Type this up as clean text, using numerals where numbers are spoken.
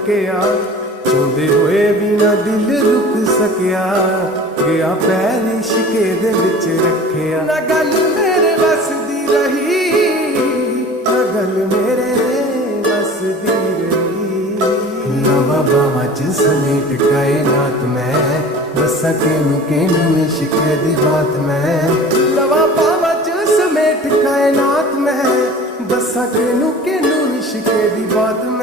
थकिया चुंदे होए बिना दिल रुक सकिया गया पैर इश्के दे विच रखिया ना गल मेरे बस दी रही ना गल मेरे बस दी रही नवा बावा च समेट कायनात मैं दसा केनू इश्के दी बात मैं नवा बावा च समेट कायनात मैं दसा केनू इश्के दी बात मैं